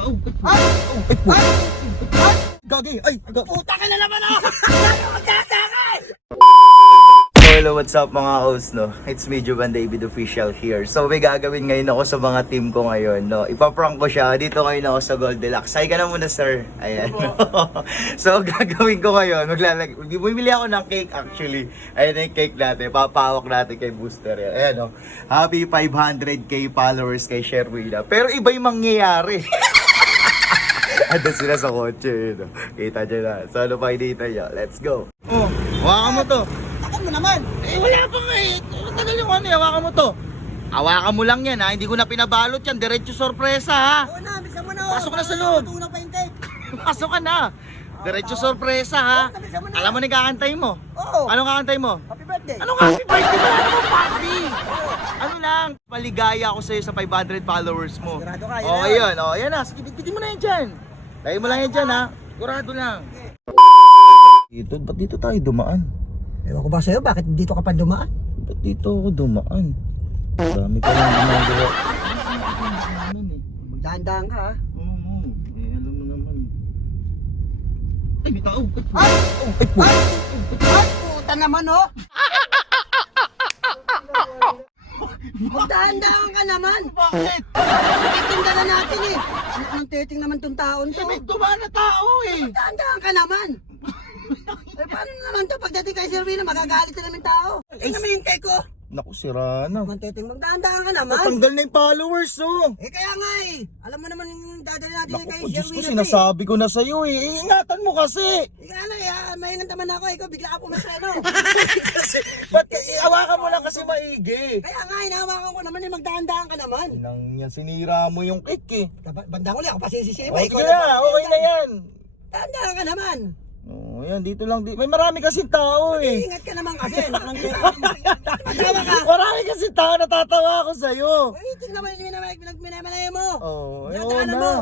Ay! Ay. Ay! Ay! Puta na naman! Magkakakan! So, hello, what's up mga host, no? It's me, Juban David Official here. So, may gagawin ngayon ako sa mga team ko ngayon, no? Ipaprank ko siya. Dito ngayon ako sa Gold Deluxe. Hi ka na muna, sir. Ayan. so, gagawin ko ngayon, maglalag... Bumili ako ng cake, actually. Ayan na yung cake natin. Papawak natin kay Booster. Yan. Ayan, no? Happy 500k followers kay Sherwina. Pero iba yung mangyayari. Andun sila sa kotse, no? Kita nyo na. So, ano pa hinihintay nyo? Let's go. Oh, hawakan mo to. Takan mo naman! Eh, wala pa nga eh. Tagal yung ano, eh. hawakan mo to. Hawakan mo lang yan ha, hindi ko na pinabalot yan. Diretso sorpresa ha. Oo na, bisa mo na! Pasok na sa loob. Tutunaw pa yung! Pasok ka na. Diretso sorpresa ha. Mo na. Alam mo na yung kakantay mo. Oo! Anong kakantay mo? Happy birthday! Anong happy birthday? Wala namang party. Ano lang, paligaya ako sa'yo sa 500 followers mo. Sigurado ka, yun Oo, na. ayun. Oo, yan na. Sige, bitbitin mo na yan dyan. Lagay mo lang yan dyan ha. Kurado lang. Dito, ba't dito tayo dumaan? Ewan ko ba sa'yo, bakit dito ka pa dumaan? Ba't dito ako dumaan? Dami ka lang ginagawa. Eh? Magdahan-dahan ka ha? Eh, alam mo naman. Ay, may tao! Ay! Ay! Ay! Ay! Puta naman oh! Magdahan-dahan ka naman! Bakit? Titinda na natin eh! Anak ng titing naman tong taon to! Eh, may dumaan na tao eh! Magdahan-dahan ka naman! eh paano naman to pagdating kay Sirvina magagalit na naman tao? Ay naman yung cake ko! Naku, sira na. Naman titing magdahan-dahan ka naman! Natanggal na yung followers, oh! Eh kaya nga eh! Alam mo naman yung dadali natin Naku, kay oh, Diyos ko, sinasabi ko na sa'yo eh. Ingatan mo kasi! Ika na eh, maingat naman ako, ikaw bigla ka pumaseno. kasi, ba't ka, iawakan mo lang kasi maigi. Kaya nga, hinahawakan ko naman eh, magdahan-dahan ka naman. Inang yan, sinira mo yung cake eh. Bandang uli, ako pa sisisi mo. Okay na, okay na yan. Dahan-dahan ka naman. Oh, yan, dito lang. Di- May marami kasi tao eh. Ingat ka naman kasi. Magdawa ka. Marami kasi tao natatawa ako sa'yo. Uy, tingnan mo yung pinagminamanay mo. Oh, Dadaanan ayun mo. na.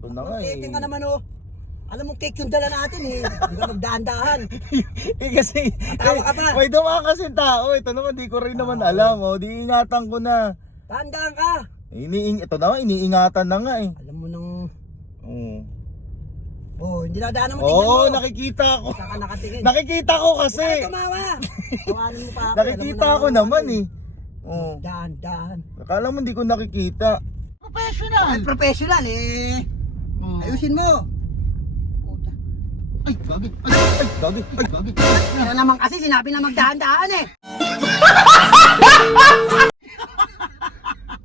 Ito na nga eh. Titing ka naman oh. Alam mo, cake yung dala natin eh. Hindi ka magdahan-dahan. eh kasi, Tawa ka pa. may dumaan kasi tao. Ito naman, di ko rin naman alam. Oh, di ingatan ko na. Dahan-dahan ka. Iniing, ito na, iniingatan na nga eh. Alam mo nang... Oh, Oh, hindi na daanan mo, tingnan mo. Oo, nakikita ko. Saka nakatingin. Nakikita ko Huwag kasi. ka tumawa. Tawanan mo pa ako. Nakikita mo ko na- naman eh. Oh. Dahan-dahan. Akala mo hindi ko nakikita. Professional. Ay, professional eh. Ayusin mo. Puta. Ay, gagi. Ay, ay, gagi. Ay, gagi. Kaya naman kasi sinabi na magdahan-dahan eh.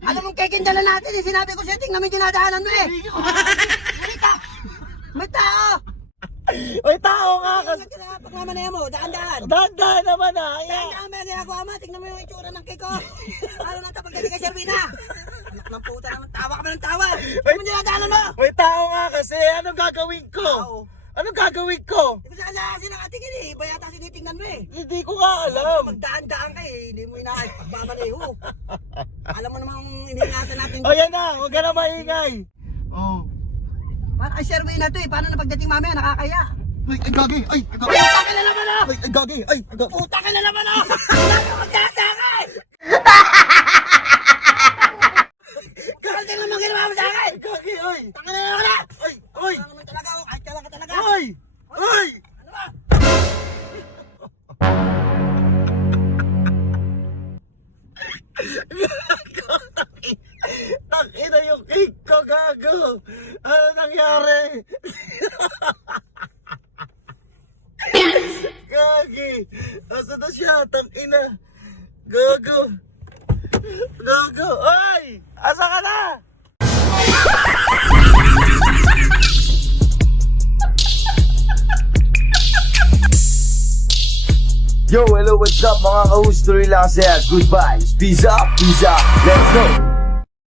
Alam mong kekindala natin eh. Sinabi ko setting namin dinadaanan mo eh. Tao. May tao. Nga kasi. Ingat ka na pag mamanaya mo. Dahan-dahan. Dahan-dahan naman ah. Ayan. Dahan-dahan may ginagawa mo. Tingnan mo yung itsura ng cake ko. Paano na tapag kay Servina? Anak ng puta naman. Tawa ka ba ng tawa? Ano dinadaanan mo? May tao nga kasi. Anong gagawin ko? Tao. Anong gagawin ko? Ito sa kasi nakatingin eh. Iba yata sinitingnan mo eh. Hindi ko nga alam. Magdaan-daan ka eh. Hindi mo inaayos. Pagbabalayo. Alam mo namang iniingatan natin. O yan na, huwag ka na maingay. Oh. Para survey na to eh. Paano na pagdating mamaya nakakaya? Ay, ay, gagi. Ay, ay, gagi. Puta ka na naman ah! Ay, ay, gagi. Ay, ay, gagi. Puta ka na naman ah! Wala ka magkakakan! Karating naman ginawa mo sa akin! Gagi. Ay, Taka na naman ah! ay, ay, Ano naman talaga ako? Kahit kailan ka talaga! ay, ay. Ano ba? ko, gago. Ano nangyari? Gagi. Asa na siya? Takina. Gago. Gago. Ay! Asa ka na? Yo, hello, what's up mga ka-host? Tuloy lang saya. Goodbye. Peace up, peace up. Let's go.